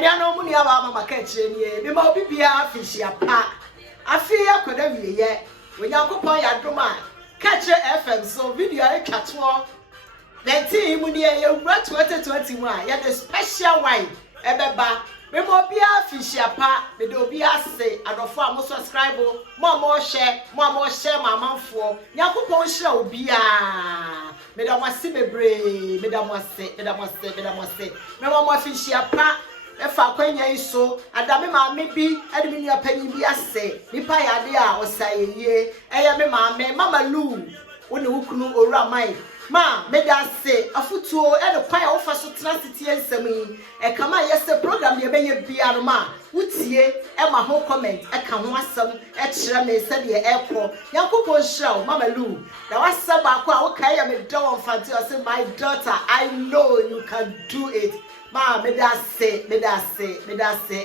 no muni aba mama ka kire ni be ma obi bia afihia pa afia akoda wieye onyankopon ya doma ka kire FM so video e twato 19 muni e wura 2021 ya the special wine ebeba me mo bia afihia pa me de obi ase adofo a mo subscribe mo share mamanfo nyankopon hira obi a me da mwase bebre me da mwase me mo afihia pa efa kwanya iso adame maame bi adimi ni apanyi bi ase nipa yade a osayeye eye me maame mama lu woni wukunu owura mai ma me da se afutuo e de kwan a wo fa so tena sitie nsam yi e kama yese program ye benye bia no ma wutie e ma ho comment e ka ho asem e kire me se de e ko yankopon hira mama lu da wasaba ko a wo kai ya me do won fanti o say my daughter I know you can do it. Ma me da se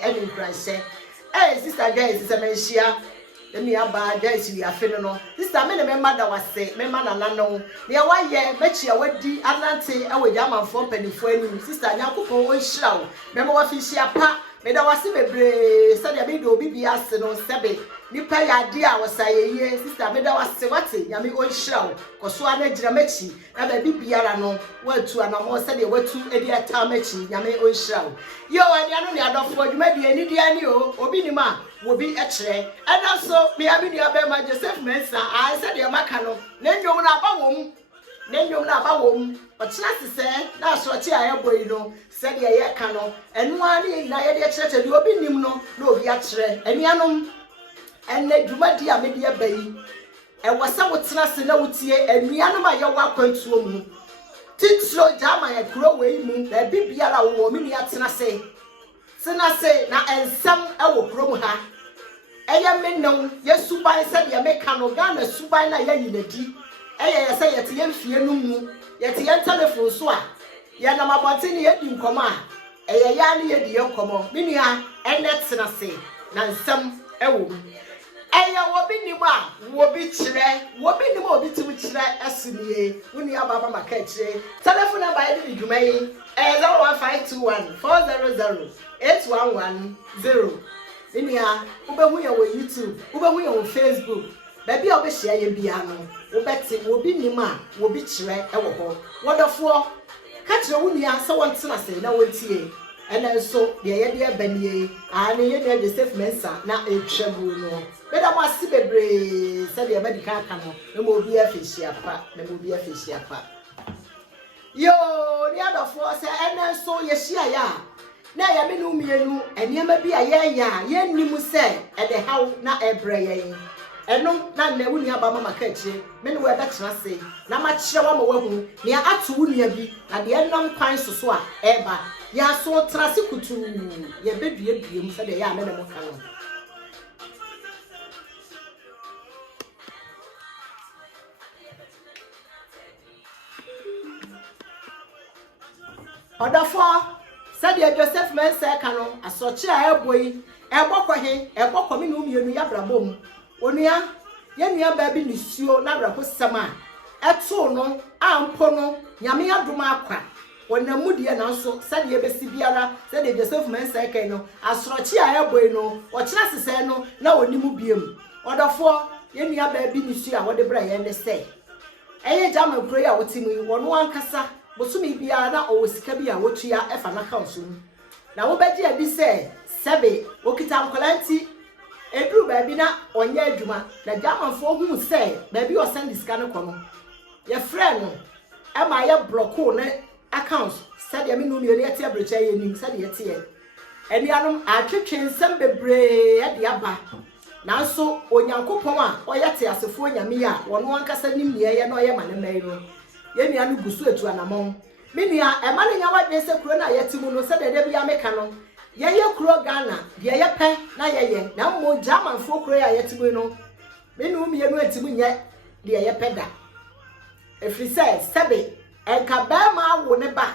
any crash sister guys sister menshia emi aba guys we afi no sister me na me mother wase me ma na no ne waye mechi awadi anante awadi amanfo panifo anu sister nyankopon won hira wo me ma wa fi hia pa me da wase bebre se de be do obi bia se no sebe nipa yade a wasayeye sister me da wase wate nyame won hira wo koso ana gira mechi na ba bibiara no watu anamo se de watu edi ata mechi nyame won hira wo yo ade anu ne adofo adwuma die ni die ani o obi ni ma wobi e kire ena so me abi ni abema Joseph Mensa a se de maka no na nwom na aba wom otena sese na asochi ayeboyi no se de ye ka no enu ani na ye de kire de obi nim no na obi a kire enuanom enne dwumadi a mede abayi e wasa wotena se na wotie enuanom a ye wa kwantuo mu titro jama ye kuro wei mu na bibiara wo mi ni atena se na ensam e wo kuro mu ha eye menno yesuban se de me ka no Ghana suban na ye yinadi eye ye se ye te ye fie no mu ye te ye telephone so a ye na mabonte ni ye di nkomo a eye ya ni ye di ye nkomo minia ene tena se na nsam e wo mu eye wobi ni ma wobi kire wobi ni ma obi ti kire asiniye woni ababa maka kire telephone number ye di dwuma yi 01521 400 8110 minia ubehu ye wo YouTube ubehu ye wo Facebook baby obi share ye bia no wobeti wobi nima wobi kire e wo ho wodofo ka kire woni a se wontena se na wontie ena so de ye de banie ani ye de Joseph Mensa na etwebu no beda mo asi bebre se de medical aka no na mo obi afihia pa yo ni adofo se ena so ye hia ya na ya me no mienu eniema bi a ye nimu se e de haw na ebre ye eno na na wuni aba mama ka kire me ne we be tena se na ma kire wa ma wahu ne atu wuni bi na de enam kwan soso a eba ya so trase kutu ye bedue mu se de ya me ne mo ka no odafo se de Joseph Mensa ka no asochi a eboyi ebokọ mi no mienu ya brabom onua ye nua ba bi nisuo na brako sama eto no ampo no nyame adoma akwa wonamu de na so se de besi biara se de Joseph Mensa ka no asorochi a eboyi no o kira sese no na onimu biem odafo ye nua ba bi nisuo a wode bra ye ne se eye jama kuro ya wotimu wono ankasa bosumi biara na o sika bi a wotua efa na council na wo beji abi se sebe okita nkolanti edru ba bi na onye adwuma na jamanfo hu se ba bi o send sika no kono ye frɛ no e ma ye blocko ne accounts said ya me no mienu yete abrecha ye nim said ye te enuanom atwetwe nsem bebre ye de aba na so onyankopon a oyete asefo nyame ya wono ankasa nim ne ye na oye manema no ye nuanu gusu etu anamon minia e ma ne nya wadwe se kuro na yete mu no said de bia meka no ye kuro Ghana de ye pe na ye na mo jamanfo kuro ya yete mu no me no mienu etimu nye de ye pe da efri se sebe enka ba ma wo ne ba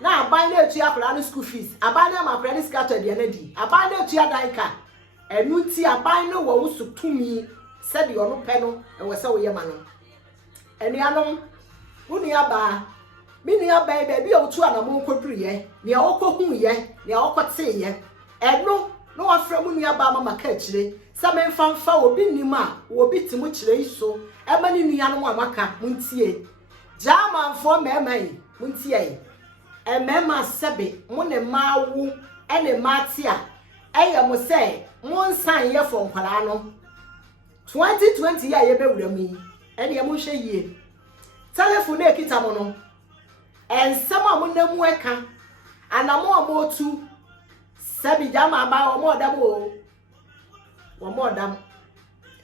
na aban na etu akora no school fees aban na ma friend scatter de na di aban na etu adanka enu ti aban no wo wusu tumi se de ono pe no e wo se wo ye ma no enuanom unu ya ba Mini abai baby o tu anamo koduriye ne okohuye ne okoteye eno no wafra mu nuaba mama ka kire sa memfamfa obi nima obi timu kire iso ema ni nuanom amaka muntie jamanfo memai muntie emema sebe mo ne mawu ene matia eye mo se mo nsan ye fo nkwara no 2020 ya ye bewura mu ene ye mo hwe yie telephone ekita mo no ensama mo namu eka anamo amotu sabi jama ba o modam o modam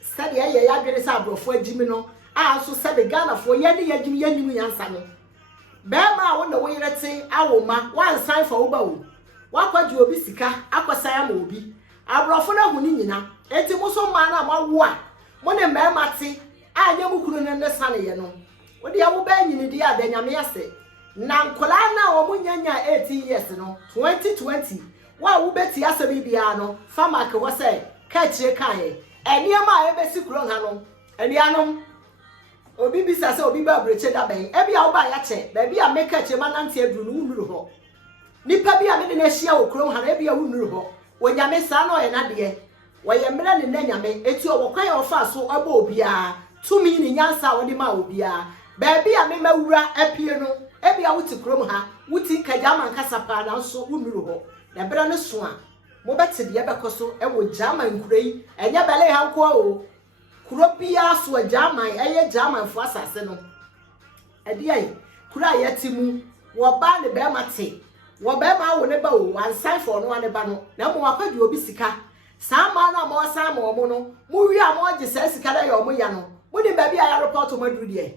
sabi ye ya dwere sa abrofo agimi no a so sabi Ghana fo ye ne yagimi yanim yansa no be ma wo na wo yerete awoma wansan fa wo ba wo wakwaji obi sika akosan ma obi abrofo na huni nyina enti mo so ma na mawo a mo ne me mate anya mu kunu ne sane ye no wo de ya wo ba nyini de ya da nyame ase na nkola na wo munyanya 18 years no 2020 wa wo beti asabi bia no fama ke wo say ka chire kan e eniama e besi kuro ha no enianom obi bisa se obi ba breche da ben e bia wo ba ya che ba bia make chire manante aduru no unuru ho nipa bia me de na hia wo kuro ha na e bia unuru ho wonyame sa no e na de wo ye mra ne nyame eti wo kwan ye wo fa so aba obia tumi ni nyansa wo de ma obia ba bia me mawura apie no ebia wuti krom ha wuti kajama nkasa pa na so unuru ho na bra no so a mo beti de ebekoso e wo jama nkurei enya bele ha nko o kuro bia so jama eye jama fo asase no ediai kuro ayetimu wo ba ne be mate wo be ma wo ne ba o wansan fo no ane ba no na mo akwadi obi sika sama na mo sama mo no mo wi a mo je sika da yo mo ya no mo ni ba bia ya report mo duru de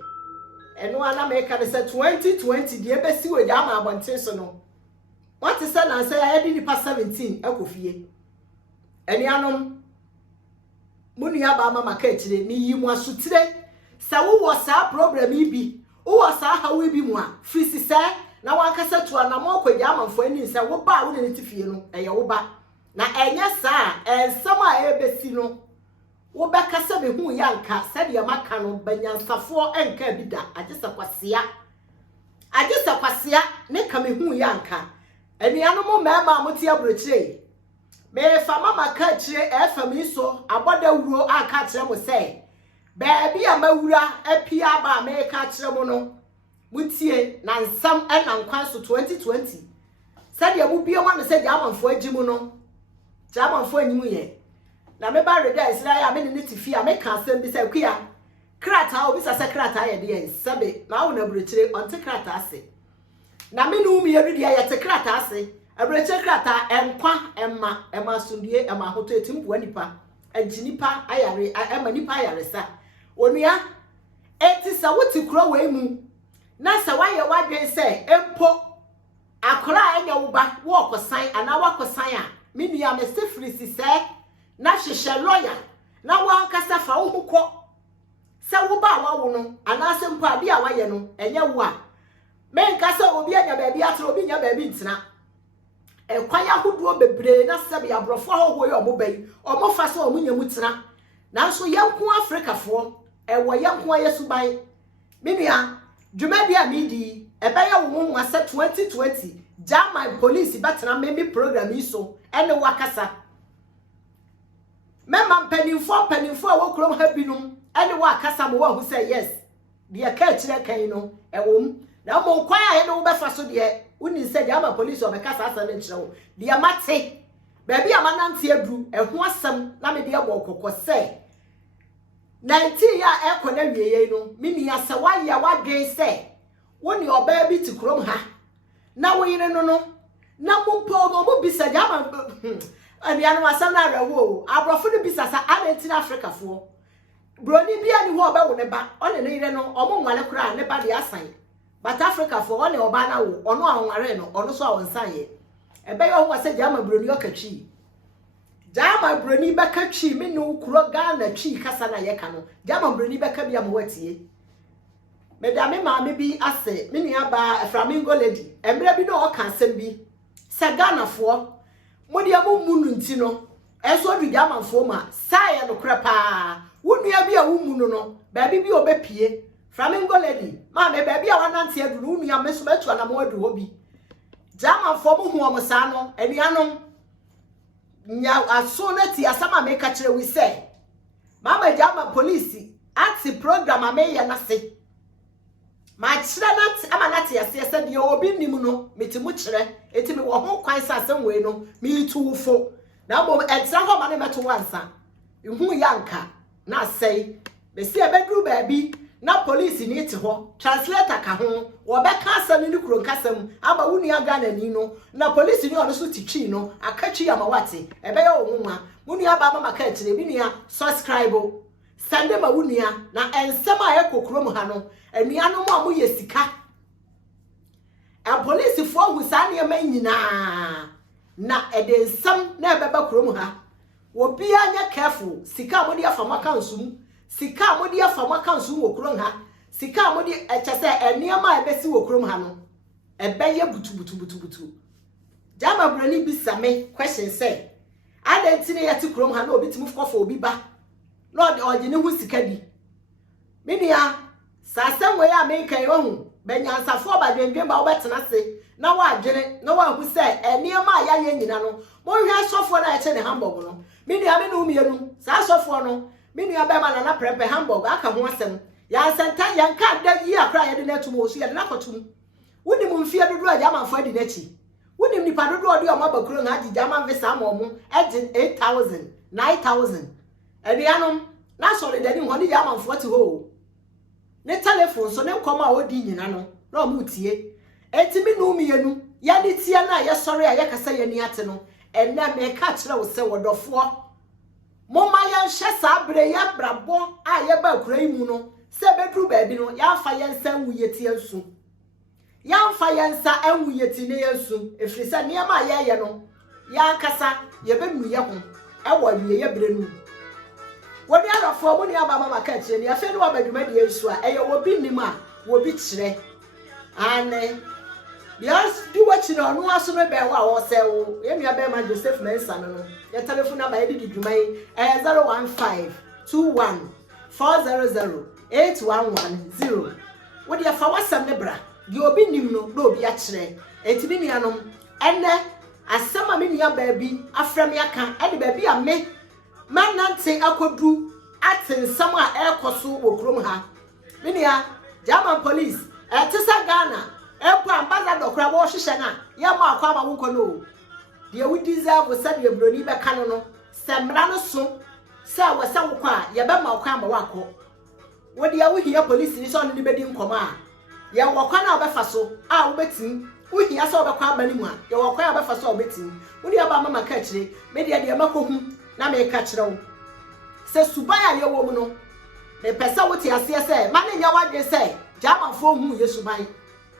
eno ana make say 2020 die besi we jama abonten so no what is na say ya di nipa 17 akofie enianom munu ya ba mama ka kire mi yi mu asutire sa wo sa problem bi wo sa ha we bi mu a frisi se na wankasa to anamo akwaja amanfo ani se wo ba wo ne tifie no eye wo ba na enya sa ensam a ebesi no wo beka se be hu ya nka se de maka no banyansafo enka bida agesa kwasea ne ka me hu ya nka eniano mo mema moti abrochire me fa mama ka kire FM so aboda wuro aka kire mo se baabi a mawura apia ba me ka kire mo no mutie na nsam ena nkwan so 2020 se de mu bia ma no se jamanfo agimu no jamanfo anyimu ye na me ba reda Israel me ne tifi a me ka asem bi se kwia krata obi sa krata ye de ensebe na wo na abrochire onte krata ase na me no mi yerudi ya te krata ase abrochire krata enkwa ema sundie ema hoto etimpu anipa aginipa ayare ema nipa ayare sa onua eti sa wuti kro we mu na sa waye wadwen se empo akora enya wo ba wo kosan ana wakosan a me nua me sefri sise na hwehwe lawyer na wankasa fa wo hukọ se wo ba wawo no ana se mpo ade a waye no enye wo a me nkasa obi anya baabi atro obi nya baabi ntina ekwaya hoduo bebre na sebe abrofo ahoho ye omobai omofa se omunya mutina nanso yanko afrikafo ewo yanko ayesuban menua dwumadi a midi ebeye wo mu ase 2020 German police batena memi program iso ene wakasa mema mpanimfo a wokrom ha binum ene wakasa mo wa hu say yes de ka kire kan no ewom na mo kwan a ene wo befa so de uni se German police obekasa asa ne kire wo de mate baabi amanante adu eho asem na me de ebo kokko se 19 ya ekona wieye no mini asa waye wadwen se woni oba bi ti krom ha na wo yire no na mo pogo mo bisa German ani anu asem na rawo abrofo no bisa sa anti Africa fo broni bia ni ho oba wo ne ba one ne yire no omo nwale kura ne ba de asan but Africa fo one oba na wo ono anware no ono so awonsan ye ebe yo ho se German broni okatwi German broni bakatwi me no kuro Ghana twi kasa na ye ka no German broni baka bia mo watie medame maame bi ase me nua ba Flamingo lady emre bi no o kan sem bi se Ghana fo modi amu munu nti no eso du German fo ma saye no kura pa wonua bi a wo munu no ba bi obepie Flamingo lady ma me baby a wanante aduru nua me so metu anamo adu obi jama fo mu hu omosa no anuanom nya aso na ti asama me ka kire wi se mama jama police ati program ameye na se ma kire na ama na ti ase se de obi nim no metimu kire etimi wo ho kwan sa asem we no mi tuufo na bo etra ho ma ne meto wansa ihu yanka na sei be se ebedru baabi na police ni ti ho translator ka ho wo be ka asem ni kuro kasam ama wuni aga na ni no na police ni ono so titwi no akachi ama wate ebe ye onwuma wuni aba mama ka kire bi nia subscribe sande ma wuni na ensem a ekokuro mu ha no anuanom a mo yesika a police fo hu sa ne ma nyina na edensam na ebeba kuro mu ha wo bia nya careful sika mo dia fama kansum sika modi afama kansu wo kuro ha sika modi echese eniema ebesi wo kuro ha no ebeye butu jama brani bi same question say adentine yati kuro ha no obi timu kofo obi ba lord oje ne hu sika di minia sasem we america yo hu benyansafo ba dwendwen ba wo betena se na wa adwene na wa hu say eniema ya ye nyina no mo hwe sofo na eche ne hamburg no minia me no mienu sa sofo no minu ya be ma na prempe hamburg aka ho asem ya senta ya nka da yi akra ya de na tumo so ya de na kotum wudi mu mfie dodo a jama fa di na chi wudi nipa dodo odi o ma bakuro na agi jama visa ma omu edin 8000 9000 ebianom na sori dani ho di jama fo ti ho ne telephone so ne nkoma odi nyina no na o mu tie enti minu mienu ya di tie na ya sori a ya kasa ya ni ate no enna me ka kire wo se wodofo Moma yan shesa bre ya brabo a ye ba kura imu no se bedru baabi no ya fa yensa wuyeti ansu ya fa yensa anwuyeti ne yansu efrisa niam ye no ya kasa ye benu ye ho e wo wie ye bre nu wodi arofo mo ni aba mama ka kire ni afi ni wa baduma de yansu a ye wo bi nim a wo bi kire ane yes do what you know no aso me be wa wo se wo ye nua be ma Joseph Mensa no your telephone number e di dwumai 01521400810 wo dia fa wasam ne bra di obi nim no do obi a kire etibi nuanom enne asama me nua baabi afrem yaka e de baabi a me manante akodu atensam a ekoso wo krom ha me nua German police etisa Ghana Epo ambassador kra wo hwehwe na ya ma akwa ma wonko no de we deserve said ye broni be ka no semra no so se wo se wo kwa ye be ma akwa ma wako wo de wo hia police ni so no ni be di nkoma a ye wo kwa na obefa so a wo betim wo hia so obekwa aba ni mu a ye wo kwa obefa so obetim wo de aba mama ka kire me de makohu na me ka kire wo se subaya ye wo mu no me pesa wo ti ase se ma ne nya wadwe se jama fo hu ye subai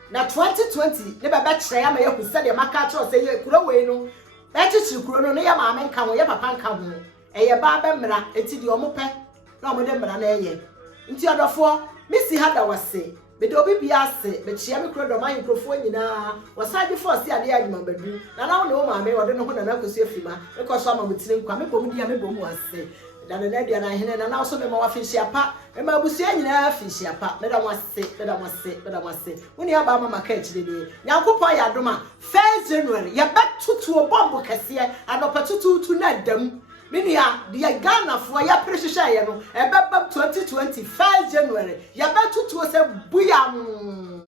na 2020 ne baba kire ya ma ye kusa de maka kire se ye kuro we no be chichiri kuro no ne ya ma nka ho ye papa nka ho ye ba be mra eti de omo pe na omo de mra na ye nti odofo misi hada wase be de obi bia ase be chia me kuro do man krofo nyina wasaje force ade ya nyuma badu na na wo ne wo ma me wo de no ho na na kosu afima me ko so ama mutire nkwa me bom dia me bom wase da na dia na hene na so me ma wa fihia pa me ma busia nyina fihia pa me da wase woni aba mama ka kire ni yankopon ya doma 1st January ya betutu obombo kase anopetutu na dam minia dia Ghana fo ya prehihia ye no e beba 2020 1st January ya betutu se buyam